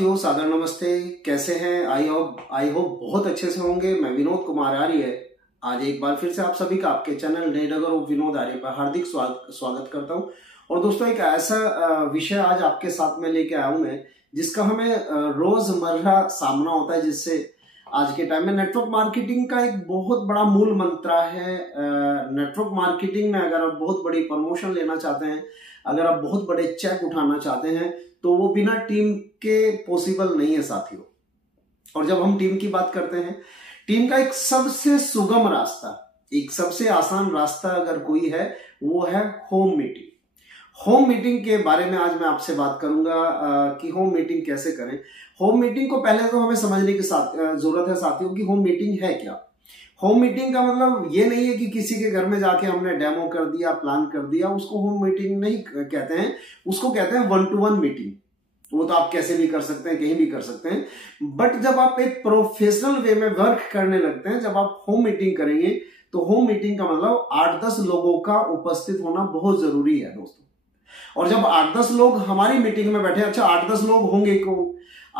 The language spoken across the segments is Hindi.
साथियों सादर नमस्ते। कैसे हैं? आई होप बहुत अच्छे से होंगे। मैं विनोद कुमार आर्य आज एक बार फिर से आप सभी का आपके चैनल रेडगर ऑफ विनोद आर्य पर हार्दिक स्वागत करता हूं। और दोस्तों एक ऐसा विषय आज आपके साथ में लेके आया हूं मैं, जिसका हमें रोजमर्रा सामना होता है, जिससे आज के टाइम में नेटवर्क मार्केटिंग का एक बहुत बड़ा मूल मंत्र है। नेटवर्क मार्केटिंग में अगर आप बहुत बड़ी प्रमोशन लेना चाहते हैं, अगर आप बहुत बड़े चेक उठाना चाहते हैं, तो वो बिना टीम के पॉसिबल नहीं है साथियों। और जब हम टीम की बात करते हैं, टीम का एक सबसे सुगम रास्ता, एक सबसे आसान रास्ता अगर कोई है, वो है होम मीटिंग। होम मीटिंग के बारे में आज मैं आपसे बात करूंगा कि होम मीटिंग कैसे करें। होम मीटिंग को पहले तो हमें समझने की जरूरत है साथियों कि होम मीटिंग है क्या। होम मीटिंग का मतलब ये नहीं है कि किसी के घर में जाके हमने डेमो कर दिया, प्लान कर दिया, उसको होम मीटिंग नहीं कहते हैं। उसको कहते हैं 1-to-1 मीटिंग। वो तो आप कैसे भी कर सकते हैं, कहीं भी कर सकते हैं। बट जब आप एक प्रोफेशनल वे में वर्क करने लगते हैं, जब आप होम मीटिंग करेंगे, तो होम मीटिंग का मतलब 8-10 लोगों का उपस्थित होना बहुत जरूरी है दोस्तों। और जब 8-10 लोग हमारी मीटिंग में बैठे, अच्छा 8-10 लोग होंगे क्यों,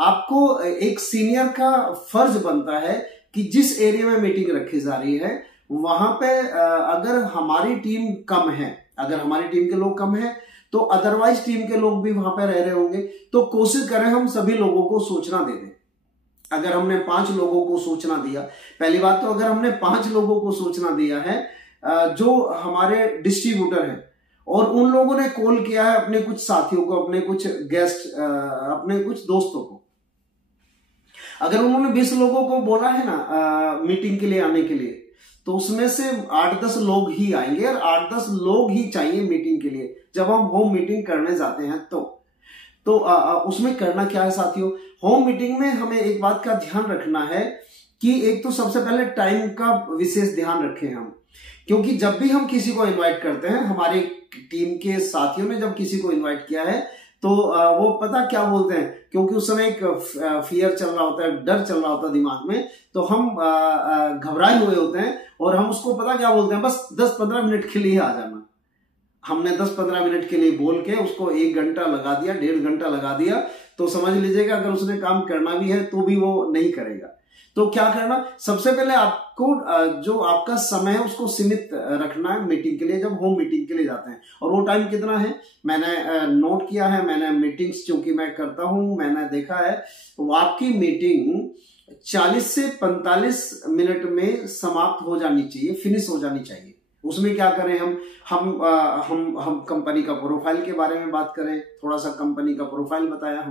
आपको एक सीनियर का फर्ज बनता है कि जिस एरिया में मीटिंग रखी जा रही है, वहां पे अगर हमारी टीम कम है, अगर हमारी टीम के लोग कम है, तो अदरवाइज टीम के लोग भी वहां पे रह रहे होंगे, तो कोशिश करें हम सभी लोगों को सूचना दे दें। अगर हमने 5 लोगों को सूचना दिया, पहली बात तो अगर हमने 5 लोगों को सूचना दिया है जो हमारे डिस्ट्रीब्यूटर हैं, और उन लोगों ने कॉल किया है अपने कुछ साथियों को, अपने कुछ गेस्ट, अपने कुछ दोस्तों को, अगर उन्होंने 20 लोगों को बोला है ना मीटिंग के लिए आने के लिए, तो उसमें से 8-10 लोग ही आएंगे, और 8-10 लोग ही चाहिए मीटिंग के लिए। जब हम होम मीटिंग करने जाते हैं तो उसमें करना क्या है साथियों, होम मीटिंग में हमें एक बात का ध्यान रखना है कि एक तो सबसे पहले टाइम का विशेष ध्यान रखें हम, क्योंकि जब भी हम किसी को इन्वाइट करते हैं, हमारी टीम के साथियों ने जब किसी को इन्वाइट किया है, तो वो पता क्या बोलते हैं, क्योंकि उस समय एक फियर चल रहा होता है, डर चल रहा होता है दिमाग में, तो हम घबराए हुए होते हैं, और हम उसको पता क्या बोलते हैं, बस 10-15 मिनट के लिए आ जाना। हमने 10-15 मिनट के लिए बोल के उसको 1 घंटा लगा दिया, 1.5 घंटा लगा दिया, तो समझ लीजिएगा अगर उसने काम करना भी है तो भी वो नहीं करेगा। तो क्या करना, सबसे पहले आपको जो आपका समय है उसको सीमित रखना है मीटिंग के लिए, जब होम मीटिंग के लिए जाते हैं। और वो टाइम कितना है, मैंने नोट किया है, मैंने मीटिंग्स चूंकि मैं करता हूं, मैंने देखा है, तो आपकी मीटिंग 40 से 45 मिनट में समाप्त हो जानी चाहिए, फिनिश हो जानी चाहिए। उसमें क्या करें, हम कंपनी का प्रोफाइल के बारे में बात करें, थोड़ा सा कंपनी का प्रोफाइल बताया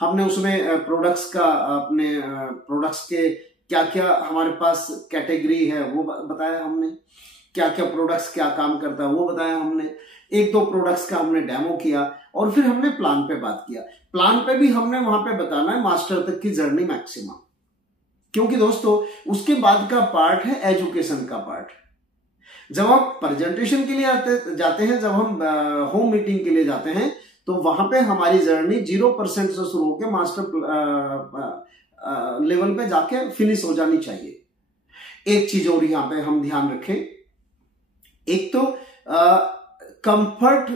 हमने उसमें प्रोडक्ट्स का, अपने प्रोडक्ट्स के क्या क्या हमारे पास कैटेगरी है वो बताया हमने, क्या क्या प्रोडक्ट्स क्या काम करता है वो बताया हमने, 1-2 प्रोडक्ट्स का हमने डेमो किया, और फिर हमने प्लान पे बात किया। प्लान पे भी हमने वहां पे बताना है मास्टर तक की जर्नी मैक्सिमम, क्योंकि दोस्तों उसके बाद का पार्ट है एजुकेशन का पार्ट। जब आप प्रेजेंटेशन के लिए जाते हैं, जब हम होम मीटिंग के लिए जाते हैं, तो वहां पे हमारी जर्नी 0% से शुरू होकर मास्टर लेवल पे जाके फिनिश हो जानी चाहिए। एक चीज और यहां पे हम ध्यान रखें, एक तो कंफर्ट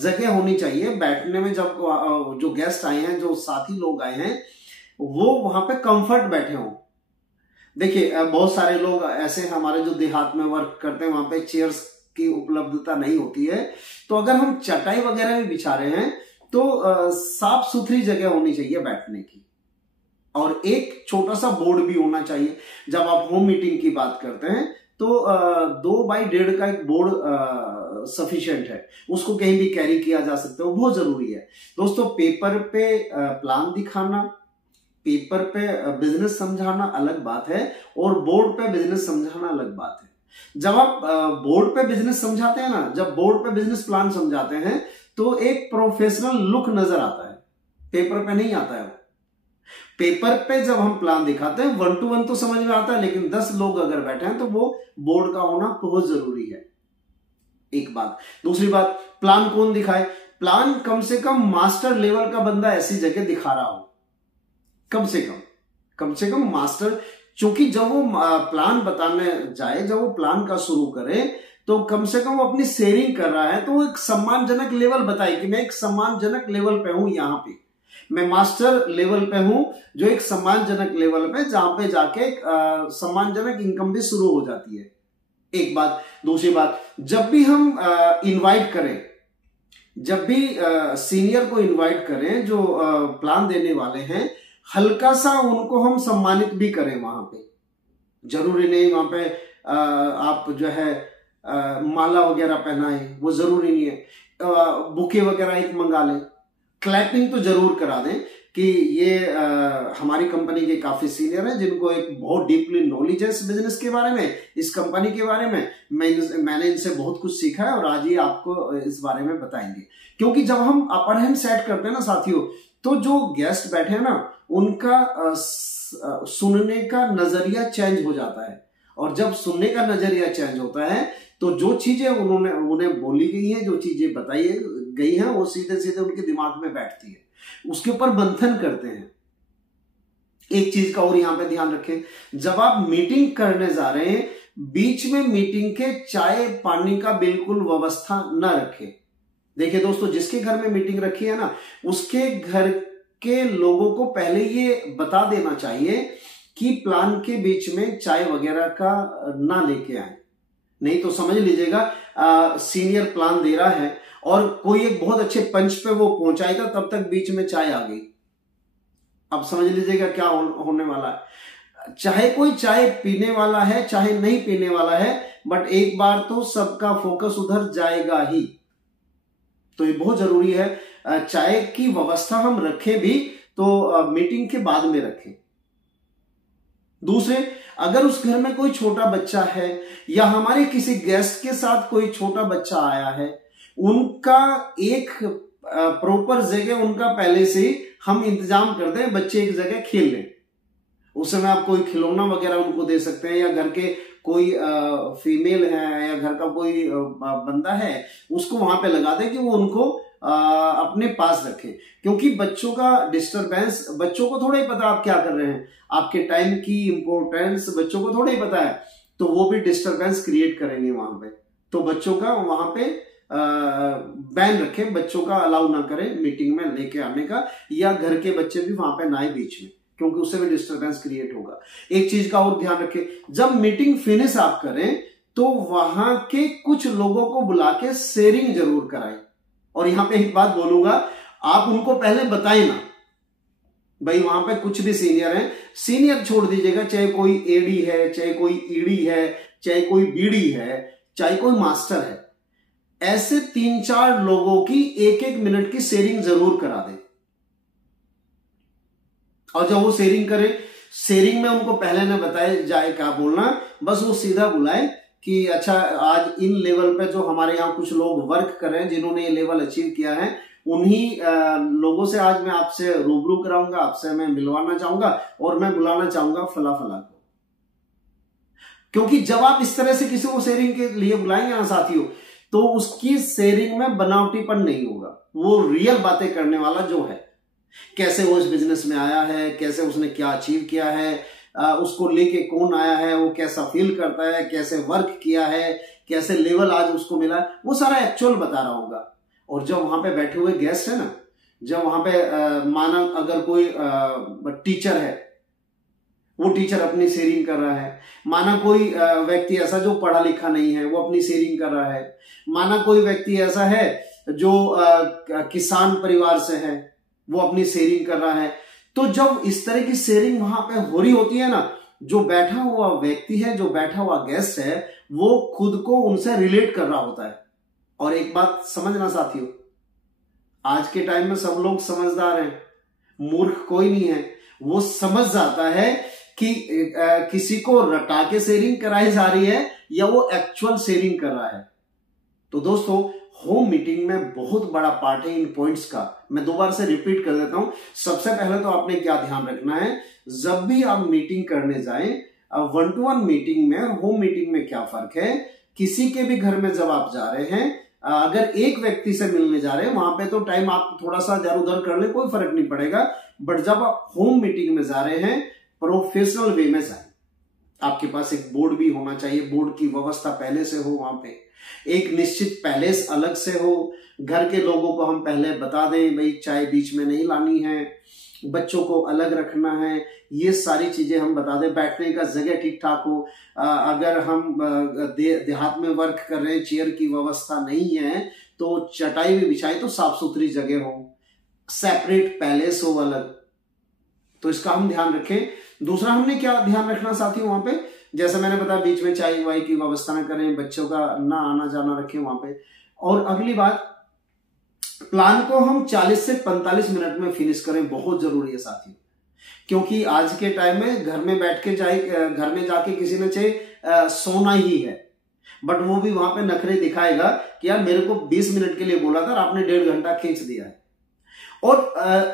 जगह होनी चाहिए बैठने में। जब जो गेस्ट आए हैं, जो साथी लोग आए हैं, वो वहां पे कंफर्ट बैठे हों। देखिए बहुत सारे लोग ऐसे हमारे जो देहात में वर्क करते हैं, वहां पे चेयर्स की उपलब्धता नहीं होती है, तो अगर हम चटाई वगैरह भी बिछा रहे हैं, तो साफ सुथरी जगह होनी चाहिए बैठने की, और एक छोटा सा बोर्ड भी होना चाहिए। जब आप होम मीटिंग की बात करते हैं, तो 2x1.5 का एक बोर्ड सफिशिएंट है, उसको कहीं भी कैरी किया जा सकता है, वो बहुत जरूरी है दोस्तों। पेपर पे प्लान दिखाना, पेपर पे बिजनेस समझाना अलग बात है, और बोर्ड पे बिजनेस समझाना अलग बात है। जब आप बोर्ड पे बिजनेस समझाते हैं ना, जब बोर्ड पे बिजनेस प्लान समझाते हैं, तो एक प्रोफेशनल लुक नजर आता है, पेपर पे नहीं आता है। पेपर पे जब हम प्लान दिखाते हैं, 1-to-1 तो समझ में आता है, लेकिन 10 लोग अगर बैठे हैं, तो वो बोर्ड का होना बहुत जरूरी है, एक बात। दूसरी बात, प्लान कौन दिखाए, प्लान कम से कम मास्टर लेवल का बंदा ऐसी जगह दिखा रहा हो, कम से कम मास्टर। क्योंकि जब वो प्लान बताने जाए, जब वो प्लान का शुरू करे, तो कम से कम वो अपनी शेयरिंग कर रहा है, तो वो एक सम्मानजनक लेवल बताए कि मैं एक सम्मानजनक लेवल पे हूं यहाँ पे। मैं मास्टर लेवल पे हूं, जो एक सम्मानजनक लेवल पे, जहां पे जाके सम्मानजनक इनकम भी शुरू हो जाती है। एक बात। दूसरी बात, जब भी हम इनवाइट करें, जब भी सीनियर को इनवाइट करें जो प्लान देने वाले हैं, हल्का सा उनको हम सम्मानित भी करें वहां पे। जरूरी नहीं वहां पे आप जो है माला वगैरह पहनाएं, वो जरूरी नहीं है। बुके वगैरह एक मंगा लें, क्लैपिंग तो जरूर करा दें कि ये हमारी कंपनी के काफी सीनियर हैं, जिनको एक बहुत डीपली नॉलेज है इस बिजनेस के बारे में, इस कंपनी के बारे में। मैंने इनसे बहुत कुछ सीखा है और आज ही आपको इस बारे में बताएंगे। क्योंकि जब हम अपर हैंड सेट करते हैं ना साथियों, तो जो गेस्ट बैठे हैं ना, उनका सुनने का नजरिया चेंज हो जाता है। और जब सुनने का नजरिया चेंज होता है तो जो चीजें उन्हें बोली गई हैं, जो चीजें बताई गई हैं, वो सीधे सीधे उनके दिमाग में बैठती है, उसके ऊपर मंथन करते हैं। एक चीज का और यहां पे ध्यान रखें, जब आप मीटिंग करने जा रहे हैं, बीच में मीटिंग के चाय पानी का बिल्कुल व्यवस्था न रखें। देखिए दोस्तों, जिसके घर में मीटिंग रखी है ना, उसके घर के लोगों को पहले ये बता देना चाहिए कि प्लान के बीच में चाय वगैरह का ना लेके आए। नहीं तो समझ लीजिएगा सीनियर प्लान दे रहा है और कोई एक बहुत अच्छे पंच पे वो पहुंचाएगा, तब तक बीच में चाय आ गई। अब समझ लीजिएगा क्या होने वाला है। चाहे कोई चाय पीने वाला है, चाहे नहीं पीने वाला है, बट एक बार तो सबका फोकस उधर जाएगा ही। तो ये बहुत जरूरी है, चाय की व्यवस्था हम रखें भी तो मीटिंग के बाद में रखें। दूसरे, अगर उस घर में कोई छोटा बच्चा है या हमारे किसी गेस्ट के साथ कोई छोटा बच्चा आया है, उनका एक प्रॉपर जगह उनका पहले से ही हम इंतजाम कर दें, बच्चे एक जगह खेल लें। उस समय आप कोई खिलौना वगैरह उनको दे सकते हैं, या घर के कोई फीमेल है या घर का कोई बंदा है, उसको वहां पे लगा दें कि वो उनको अपने पास रखें। क्योंकि बच्चों का डिस्टरबेंस, बच्चों को थोड़ा ही पता आप क्या कर रहे हैं, आपके टाइम की इंपॉर्टेंस बच्चों को थोड़ा ही पता है, तो वो भी डिस्टरबेंस क्रिएट करेंगे वहां पे। तो बच्चों का वहां पे बैन रखें, बच्चों का अलाउ ना करें मीटिंग में लेके आने का, या घर के बच्चे भी वहां पे ना आए बीच में, क्योंकि उससे भी डिस्टरबेंस क्रिएट होगा। एक चीज का और ध्यान रखें, जब मीटिंग फिनिश आप करें तो वहां के कुछ लोगों को बुला के शेयरिंग जरूर कराएं। और यहां पे एक बात बोलूंगा, आप उनको पहले बताएं ना, भाई वहां पे कुछ भी सीनियर है, सीनियर छोड़ दीजिएगा, चाहे कोई एडी है, चाहे कोई ईडी है, चाहे कोई बीडी है, चाहे कोई मास्टर है, ऐसे 3-4 लोगों की 1-1 मिनट की शेयरिंग जरूर करा दें। और जब वो शेयरिंग करे, शेयरिंग में उनको पहले न बताया जाए क्या बोलना, बस वो सीधा बुलाए कि अच्छा आज इन लेवल पे जो हमारे यहाँ कुछ लोग वर्क कर रहे हैं, जिन्होंने ये लेवल अचीव किया है, उन्हीं लोगों से आज मैं आपसे रूबरू कराऊंगा, आपसे मैं मिलवाना चाहूंगा और मैं बुलाना चाहूंगा फला फला को। क्योंकि जब आप इस तरह से किसी को शेयरिंग के लिए बुलाएंगे ना साथियों, तो उसकी शेयरिंग में बनावटीपन नहीं होगा, वो रियल बातें करने वाला जो है, कैसे वो इस बिजनेस में आया है, कैसे उसने क्या अचीव किया है, उसको लेके कौन आया है, वो कैसा फील करता है, कैसे वर्क किया है, कैसे लेवल आज उसको मिला, वो सारा एक्चुअल बता रहा होगा। और जब वहां पे बैठे हुए गेस्ट है ना, जब वहां पे माना अगर कोई टीचर है, वो टीचर अपनी शेयरिंग कर रहा है, माना कोई व्यक्ति ऐसा जो पढ़ा लिखा नहीं है, वो अपनी शेयरिंग कर रहा है, माना कोई व्यक्ति ऐसा है जो किसान परिवार से है, वो अपनी शेयरिंग कर रहा है, तो जब इस तरह की शेयरिंग वहां पे हो रही होती है ना, जो बैठा हुआ व्यक्ति है, जो बैठा हुआ गेस्ट है, वो खुद को उनसे रिलेट कर रहा होता है। और एक बात समझना साथियों, आज के टाइम में सब लोग समझदार हैं, मूर्ख कोई नहीं है। वो समझ जाता है कि किसी को रटा के शेयरिंग कराई जा रही है या वो एक्चुअल शेयरिंग कर रहा है। तो दोस्तों, होम मीटिंग में बहुत बड़ा पार्ट है इन पॉइंट्स का। मैं दोबारा से रिपीट कर देता हूं। सबसे पहले तो आपने क्या ध्यान रखना है, जब भी आप मीटिंग करने जाएं, 1-to-1 मीटिंग में, होम मीटिंग में क्या फर्क है, किसी के भी घर में जब आप जा रहे हैं, अगर एक व्यक्ति से मिलने जा रहे हैं, वहां पे तो टाइम आप थोड़ा सा इधर उधर कर ले, कोई फर्क नहीं पड़ेगा। बट जब आप होम मीटिंग में जा रहे हैं, प्रोफेशनल वे में जाए। आपके पास एक बोर्ड भी होना चाहिए, बोर्ड की व्यवस्था पहले से हो, वहां पे एक निश्चित पैलेस अलग से हो, घर के लोगों को हम पहले बता दें भाई चाय बीच में नहीं लानी है, बच्चों को अलग रखना है, ये सारी चीजें हम बता दें, बैठने का जगह ठीक ठाक हो। अगर हम देहात में वर्क कर रहे हैं, चेयर की व्यवस्था नहीं है तो चटाई भी बिछाई तो साफ सुथरी जगह हो, सेपरेट पैलेस हो अलग, तो इसका हम ध्यान रखें। दूसरा हमने क्या ध्यान रखना साथियों, वहां पे जैसे मैंने बताया बीच में चाय वाय की व्यवस्था न करें, बच्चों का ना आना जाना रखें वहां पे। और अगली बात, प्लान को हम 40 से 45 मिनट में फिनिश करें, बहुत जरूरी है साथियों, क्योंकि आज के टाइम में घर में बैठ के घर में जाके किसी ने चाहे सोना ही है, बट वो भी वहां पे नखरे दिखाएगा कि यार मेरे को 20 मिनट के लिए बोला था और आपने 1.5 घंटा खींच दिया है। और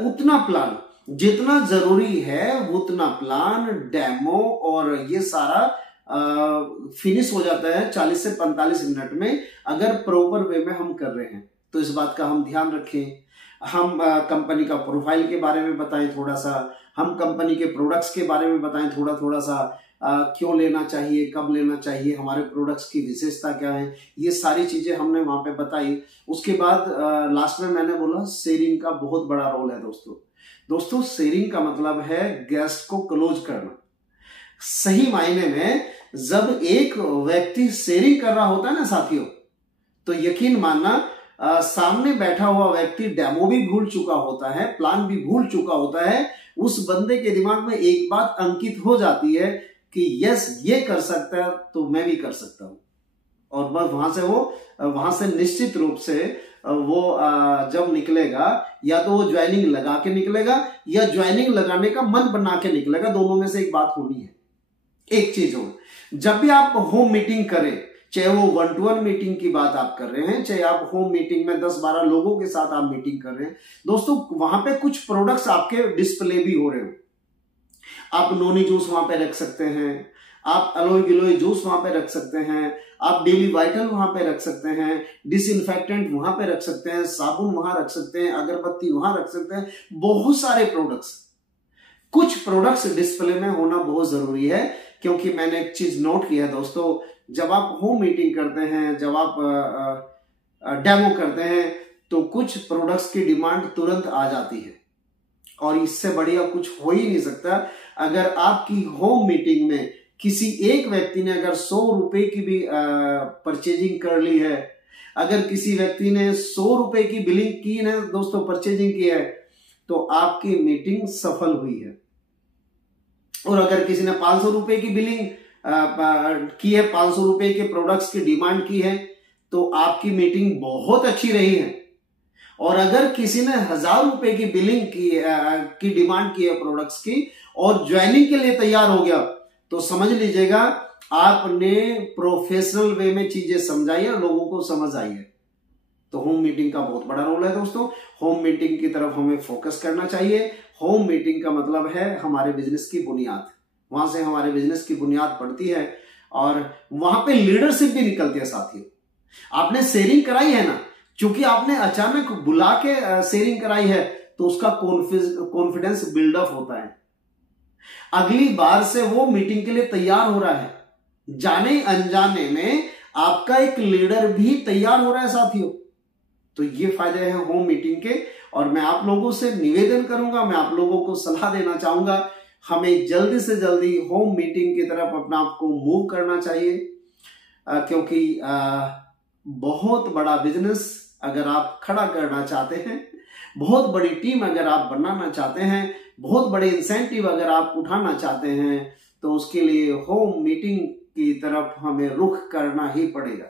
उतना प्लान जितना जरूरी है उतना प्लान, डेमो और ये सारा फिनिश हो जाता है 40 से 45 मिनट में, अगर प्रॉपर वे में हम कर रहे हैं तो इस बात का हम ध्यान रखें। हम कंपनी का प्रोफाइल के बारे में बताएं थोड़ा सा, हम कंपनी के प्रोडक्ट्स के बारे में बताएं थोड़ा सा, क्यों लेना चाहिए, कब लेना चाहिए, हमारे प्रोडक्ट्स की विशेषता क्या है, ये सारी चीजें हमने वहां पे बताई। उसके बाद लास्ट में मैंने बोला शेयरिंग का बहुत बड़ा रोल है दोस्तों। शेयरिंग का मतलब है गेस्ट को क्लोज करना। सही मायने में जब एक व्यक्ति शेयरिंग कर रहा होता है ना साथियों, तो यकीन मानना सामने बैठा हुआ व्यक्ति डेमो भी भूल चुका होता है, प्लान भी भूल चुका होता है, उस बंदे के दिमाग में एक बात अंकित हो जाती है कि यस ये कर सकता है तो मैं भी कर सकता हूं, और बस वहां से निश्चित रूप से वो जब निकलेगा या तो वो ज्वाइनिंग लगा के निकलेगा या ज्वाइनिंग लगाने का मन बना के निकलेगा, दोनों में से एक बात होनी है। एक चीज हो, जब भी आप होम मीटिंग करें, चाहे वो 1-to-1 मीटिंग की बात आप कर रहे हैं, चाहे आप होम मीटिंग में 10-12 लोगों के साथ आप मीटिंग कर रहे हैं दोस्तों, वहां पे कुछ प्रोडक्ट्स आपके डिस्प्ले भी हो रहे हो। आप नोनी जूस वहां पे रख सकते हैं, आप अलोई गिलोई जूस वहां पे रख सकते हैं, आप डेली वाइटल वहां पे रख सकते हैं, डिसइंफेक्टेंट वहां पे रख सकते हैं, साबुन वहां रख सकते हैं, अगरबत्ती वहां रख सकते हैं, बहुत सारे प्रोडक्ट्स। कुछ प्रोडक्ट्स डिस्प्ले में होना बहुत जरूरी है, क्योंकि मैंने एक चीज नोट किया है दोस्तों, जब आप होम मीटिंग करते हैं, जब आप डेमो करते हैं, तो कुछ प्रोडक्ट्स की डिमांड तुरंत आ जाती है, और इससे बढ़िया कुछ हो ही नहीं सकता। अगर आपकी होम मीटिंग में किसी एक व्यक्ति ने अगर 100 रुपए की भी परचेजिंग कर ली है, अगर किसी व्यक्ति ने 100 रुपए की बिलिंग की है दोस्तों, परचेजिंग की है, तो आपकी मीटिंग सफल हुई है। और अगर किसी ने 500 रुपए की बिलिंग की है, 500 रुपए के प्रोडक्ट्स की डिमांड की है, तो आपकी मीटिंग बहुत अच्छी रही है। और अगर किसी ने 1000 रुपए की बिलिंग की डिमांड की है प्रोडक्ट्स की, और ज्वाइनिंग के लिए तैयार हो गया, तो समझ लीजिएगा आपने प्रोफेशनल वे में चीजें समझाई है, लोगों को समझ आई है। तो होम मीटिंग का बहुत बड़ा रोल है दोस्तों। होम मीटिंग की तरफ हमें फोकस करना चाहिए। होम मीटिंग का मतलब है हमारे बिजनेस की बुनियाद, वहां से हमारे बिजनेस की बुनियाद पड़ती है, और वहां पे लीडरशिप भी निकलती है साथियों। आपने शेयरिंग कराई है ना, क्योंकि आपने अचानक बुला के शेयरिंग कराई है, तो उसका कॉन्फिडेंस बिल्डअप होता है, अगली बार से वो मीटिंग के लिए तैयार हो रहा है। जाने अनजाने में आपका एक लीडर भी तैयार हो रहा है साथियों। तो ये फायदे हैं होम मीटिंग के, और मैं आप लोगों से निवेदन करूंगा, मैं आप लोगों को सलाह देना चाहूंगा, हमें जल्दी से जल्दी होम मीटिंग की तरफ अपना आप को मूव करना चाहिए, क्योंकि बहुत बड़ा बिजनेस अगर आप खड़ा करना चाहते हैं, बहुत बड़ी टीम अगर आप बनाना चाहते हैं, बहुत बड़े इंसेंटिव अगर आप उठाना चाहते हैं, तो उसके लिए होम मीटिंग की तरफ हमें रुख करना ही पड़ेगा।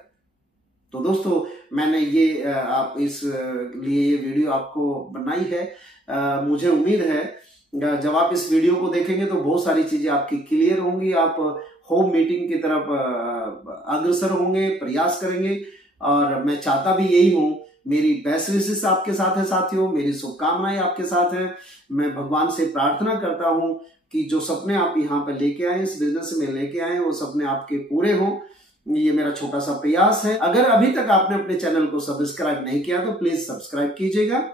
तो दोस्तों मैंने ये आप इस लिए ये वीडियो आपको बनाई है। मुझे उम्मीद है जब आप इस वीडियो को देखेंगे तो बहुत सारी चीजें आपकी क्लियर होंगी, आप होम मीटिंग की तरफ अग्रसर होंगे, प्रयास करेंगे, और मैं चाहता भी यही हूं। मेरी बेस्ट विशेष आपके साथ है साथियों, मेरी शुभकामनाएं आपके साथ हैं। मैं भगवान से प्रार्थना करता हूं कि जो सपने आप यहाँ पे लेके आए, इस बिजनेस में लेके आए, वो सपने आपके पूरे हों। ये मेरा छोटा सा प्रयास है। अगर अभी तक आपने अपने चैनल को सब्सक्राइब नहीं किया तो प्लीज सब्सक्राइब कीजिएगा,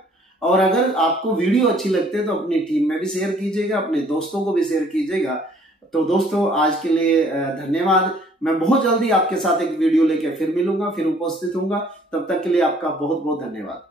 और अगर आपको वीडियो अच्छी लगती है तो अपनी टीम में भी शेयर कीजिएगा, अपने दोस्तों को भी शेयर कीजिएगा, तो दोस्तों आज के लिए धन्यवाद। मैं बहुत जल्दी आपके साथ एक वीडियो लेके फिर मिलूंगा, फिर उपस्थित होऊंगा। तब तक के लिए आपका बहुत बहुत धन्यवाद।